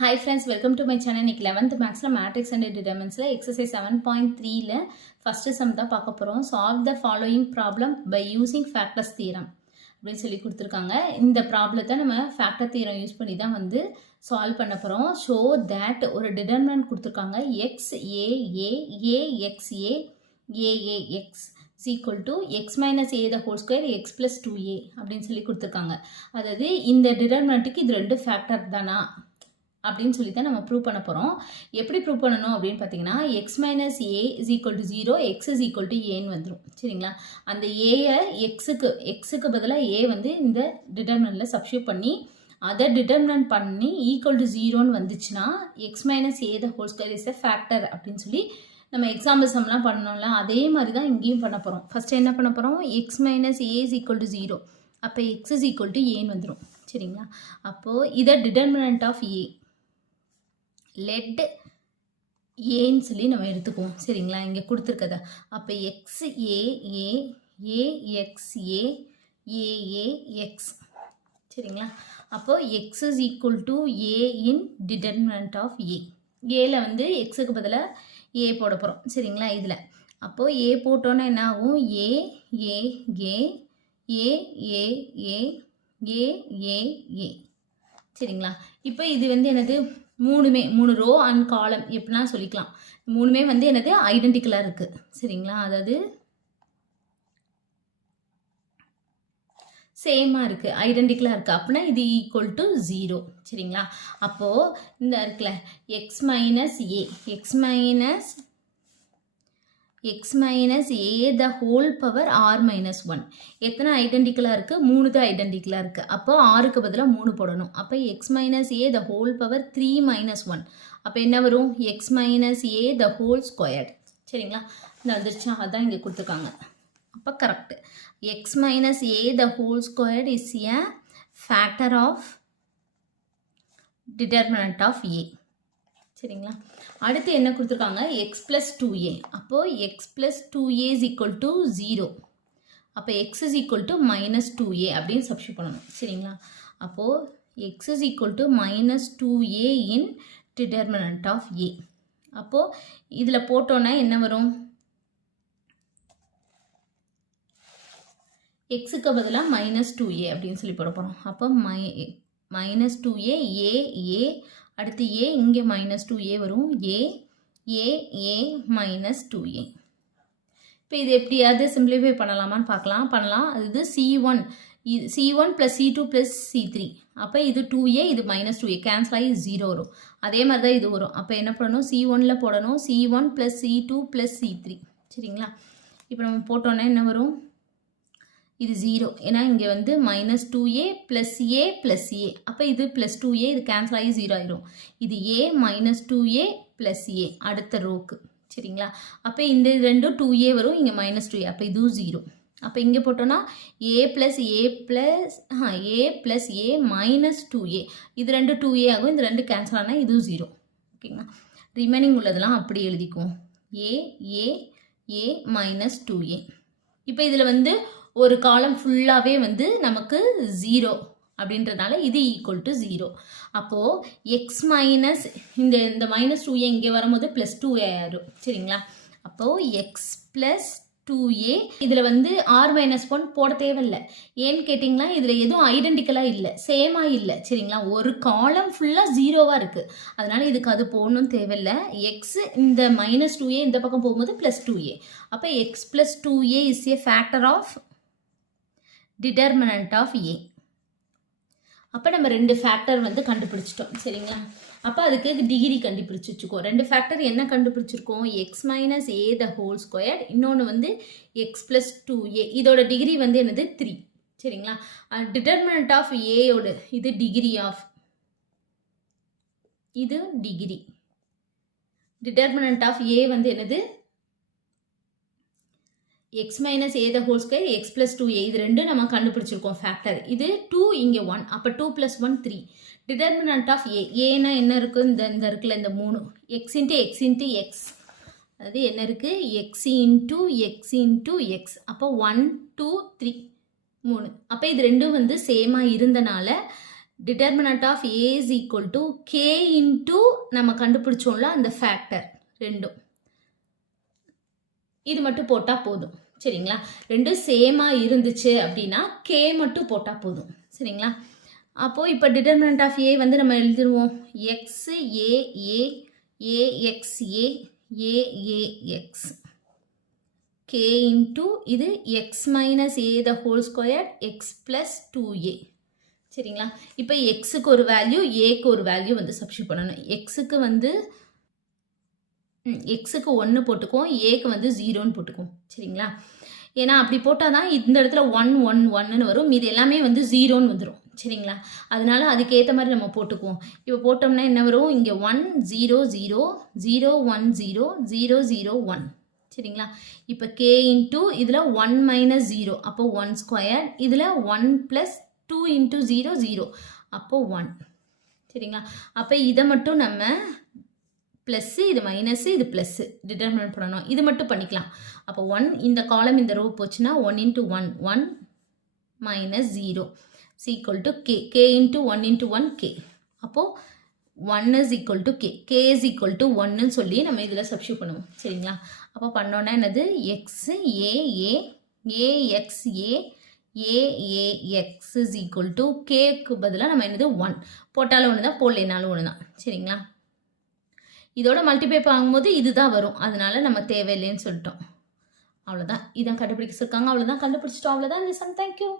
Hi friends, welcome to my channel. இன்னைக்கு 11th மேக்ஸ்ல matrix and டிட்டர்மினன்ட்ஸ்ல எக்ஸசைஸ் 7.3ல ஃபர்ஸ்ட் சம் தான் பார்க்க போறோம். Solve the following problem by using factors theorem அப்படின்னு சொல்லி கொடுத்துருக்காங்க. இந்த ப்ராப்ளத்தை நம்ம ஃபேக்டர் தியரம் யூஸ் பண்ணி தான் வந்து சால்வ் பண்ண போறோம். ஷோ தட் ஒரு டிட்டர்மினன்ட் கொடுத்துருக்காங்க X A A A X A A A X is equal to x minus a the whole square x plus 2a அப்படின்னு சொல்லி கொடுத்துருக்காங்க. அதாவது இந்த டிட்டர்மினன்ட்டுக்கு இது ரெண்டு ஃபேக்டர் தானா அப்படின்னு சொல்லி தான் நம்ம ப்ரூவ் பண்ண போகிறோம். எப்படி ப்ரூவ் பண்ணணும் அப்படின்னு பார்த்தீங்கன்னா X minus A is equal to 0 X is equal to ஏன்னு வந்துடும். சரிங்களா? அந்த ஏயை எக்ஸுக்கு பதிலாக ஏ வந்து இந்த டிட்டர்மினன்ட்டில் சப்ஸ்டியூட் பண்ணி அதை டிட்டர்மினன்ட் பண்ணி ஈக்குவல் டு 0ன்னு வந்துச்சுன்னா X minus A the whole square is a factor அப்படின்னு சொல்லி நம்ம எக்ஸாம்பிள் சம்லாம் பண்ணோம்ல, அதே மாதிரி தான் இங்கேயும் பண்ண போகிறோம். ஃபஸ்ட்டு என்ன பண்ண போகிறோம், X minus A is equal to 0, அப்போ எக்ஸ் இஸ் ஈக்குவல் டு ஏன்னு வந்துடும். சரிங்களா? அப்போது இதை டிட்டர்மினன்ட் ஆஃப் ஏ லெட் ஏன்னு சொல்லி நம்ம எடுத்துக்குவோம். சரிங்களா? இங்கே கொடுத்துருக்கதா. அப்போ X A A A X A A A X. சரிங்களா? அப்போது X is equal to A in determinant of A. ஏல வந்து எக்ஸுக்கு பதிலாக ஏ போட போகிறோம். சரிங்களா? இதில் அப்போது ஏ போட்டோன்னா என்ன ஆகும், ஏ A A A A A A A ஏ. சரிங்களா? இப்போ இது வந்து எனது மூணு ரோ அண்ட் காலம் எப்படின்னா சொல்லிக்கலாம். மூணுமே வந்து எனது ஐடென்டிக்கலாக இருக்குது. சரிங்களா? அதாவது சேமாக இருக்குது, ஐடென்டிக்கலாக இருக்குது. அப்படின்னா இது ஈக்குவல் டு 0. சரிங்களா? அப்போது இந்த இருக்குல்ல x minus a x minus A the whole power R minus 1 எத்தனை ஐடென்டிக்கலாக இருக்குது, 3 தான் ஐடென்டிக்கலாக இருக்குது. அப்போ ஆறுக்கு பதிலாக 3 போடணும். அப்போ X minus A the whole power 3 minus 1 அப்போ என்ன வரும், X minus A the whole squared. சரிங்களா? இந்த வந்துருச்சா, அதான் இங்கே கொடுத்துருக்காங்க. அப்போ correct. X minus A the whole squared is a factor of determinant of A. சரிங்களா? அடுத்து என்ன கொடுத்துருக்காங்க, எக்ஸ் ப்ளஸ் 2a. அப்போது X plus 2a is equal to 0. அப்போ X is equal to minus 2a அப்படின்னு சப்ஸ்டியூட் பண்ணணும். சரிங்களா? அப்போது X is equal to minus 2a in determinant of A. அப்போது இதில் போட்டோன்னா என்ன வரும், எக்ஸுக்கு பதிலாக மைனஸ் 2a அப்படின்னு சொல்லி போட போகிறோம். அப்போ மைனஸ் 2a ஏ ஏ, அடுத்து ஏ இங்கே மைனஸ் 2a வரும், ஏ ஏ ஏ மைனஸ் 2a. இப்போ இது எப்படியாவது சிம்பிளிஃபை பண்ணலாமான்னு பண்ணலாம். இது C1 plus C2 plus C3. அப்போ இது 2a, இது மைனஸ் 2a கேன்சல் ஆகி 0 வரும். அதே மாதிரி தான் இது வரும். அப்போ என்ன பண்ணணும், C1ல் போடணும், C1 plus C2 plus C3. சரிங்களா? இப்போ நம்ம போட்டோன்னா என்ன வரும், இது 0. ஏன்னா இங்கே வந்து minus 2a plus A plus A. அப்போ இது ப்ளஸ் 2a, இது கேன்சல் ஆகி 0 ஆயிரும். இது ஏ மைனஸ் 2a ப்ளஸ் ஏ அடுத்த ரோக்கு. சரிங்களா? அப்போ இந்த ரெண்டும் 2a வரும், இங்கே மைனஸ் 2a, அப்போ இதுவும் 0. அப்போ இங்கே போட்டோன்னா ஏ ப்ளஸ் ஏ மைனஸ் 2a, இது ரெண்டு 2a ஆகும், இந்த ரெண்டு கேன்சல் ஆனால் இதுவும் 0. ஓகேங்களா? ரிமைனிங் உள்ளதெல்லாம் அப்படி எழுதிக்குவோம், ஏ ஏ ஏ மைனஸ் 2a. இப்போ இதில் வந்து ஒரு காலம் ஃபுல்லாகவே வந்து நமக்கு 0 அப்படின்றதுனால இது ஈக்குவல் டு 0. அப்போது எக்ஸ் மைனஸ் இந்த மைனஸ் 2a இங்கே வரும்போது ப்ளஸ் 2a ஆயிரும். சரிங்களா? அப்போது எக்ஸ் ப்ளஸ் 2a இதில் வந்து ஆர் மைனஸ் 1 போட தேவையில்லை. ஏன்னு கேட்டிங்கன்னா இதில் எதுவும் ஐடென்டிக்கலாக இல்லை, சேமாக இல்லை. சரிங்களா? ஒரு காலம் ஃபுல்லாக 0வாக இருக்குது, அதனால் இதுக்கு அது போடணும் தேவையில்லை. எக்ஸ் இந்த மைனஸ் 2a இந்த பக்கம் போகும்போது ப்ளஸ் 2a. அப்போ X plus 2a is a factor of determinant of A. அப்போ நம்ம ரெண்டு ஃபேக்டர் வந்து கண்டுபிடிச்சிட்டோம். சரிங்களா? அப்போ அதுக்கு டிகிரி கண்டுபிடிச்சி வச்சுக்கோ. ரெண்டு ஃபேக்டர் என்ன கண்டுபிடிச்சிருக்கோம், X minus A the whole square, இன்னொன்று வந்து எக்ஸ் ப்ளஸ் 2a. இதோட டிகிரி வந்து என்னது 3. சரிங்களா? டிட்டர்மினன்ட் ஆஃப் ஏயோட இது டிகிரி ஆஃப், இது டிகிரி. டிட்டர்மினன்ட் ஆஃப் ஏ வந்து என்னது, X minus A the whole square X plus 2a, இது ரெண்டும் நம்ம கண்டுபிடிச்சிருக்கோம் ஃபேக்டர். இது 2 இங்கே 1, அப்போ 2 ப்ளஸ் 1 3. டிட்டர்மினன்ட் ஆஃப் ஏன்னா என்ன இருக்குது, இந்த இருக்குல்ல இந்த 3 எக்ஸ் இன்ட்டு எக்ஸ், அதாவது என்ன இருக்குது, எக்ஸ் இன்ட்டு எக்ஸ். அப்போ 1 2 3 3. அப்போ இது ரெண்டும் வந்து சேமாக இருந்தனால determinant of A is equal to K into நம்ம கண்டுபிடிச்சோம்ல அந்த ஃபேக்டர் ரெண்டும். இது மட்டும் போட்டால் போதும் சரிங்களா. ரெண்டும் சேமாக இருந்துச்சு அப்படின்னா கே மட்டும் போட்டால் போதும் சரிங்களா. அப்போது இப்போ டிட்டர்மினன்ட் ஆஃப் ஏ வந்து நம்ம எழுதிடுவோம். X A A AX ஏஏஎக்ஸ் K into இது X minus A the whole square X plus 2a சரிங்களா. இப்போ எக்ஸுக்கு ஒரு வேல்யூ ஏக்கு ஒரு வேல்யூ வந்து சப்ஸ்டியூட் பண்ணணும். எக்ஸுக்கு வந்து எக்ஸுக்கு 1 போட்டுக்குவோம், ஏக்கு வந்து 0ன்னு போட்டுக்குவோம் சரிங்களா. ஏன்னா அப்படி போட்டால் தான் இந்த இடத்துல 1 1 1ன்னு வரும், மீது எல்லாமே வந்து 0ன்னு வந்துடும் சரிங்களா. அதனால அதுக்கேற்ற மாதிரி நம்ம போட்டுக்குவோம். இப்போ போட்டோம்னா என்ன வரும், இங்கே 1 0 0 0 1 0 0 0 1 சரிங்களா. இப்போ கே இன்டூ இதில் 1 மைனஸ் 0 அப்போ 1 ஸ்கொயர், இதில் 1 ப்ளஸ் 2 இன்டூ 0 0 அப்போ 1 சரிங்களா. அப்போ இதை மட்டும் நம்ம ப்ளஸ்ஸு, இது மைனஸு, இது ப்ளஸ்ஸு டிட்டர்மினன்ட் பண்ணணும். இது மட்டும் பண்ணிக்கலாம். அப்போ 1 இந்த காலம் இந்த ரோ போச்சுன்னா 1 into 1 1 minus 0 equal to K. K into 1 into 1 K. அப்போது 1 is equal to K. K is equal to 1ன்னு சொல்லி நம்ம இதில் சப்ஸ்டியூட் பண்ணுவோம் சரிங்களா. அப்போ பண்ணோன்னா என்னது, X A A AX AAX is equal to கேக்கு பதிலாக நம்ம என்னது 1 போட்டாலும் ஒன்று தான், போடலைனாலும் ஒன்று தான் சரிங்களா. இதோட மல்டிப்ளை ஆகும்போது இதுதான் வரும், அதனால நம்ம தேவையில்லைன்னு சொல்லிட்டோம். அவ்வளோதான், இதான் கண்டுபிடிக்க சொல்லிருக்காங்க. அவ்வளோதான் கண்டுபிடிச்சிட்டோம். அவ்வளோதான் இந்த சம். தேங்க்யூ.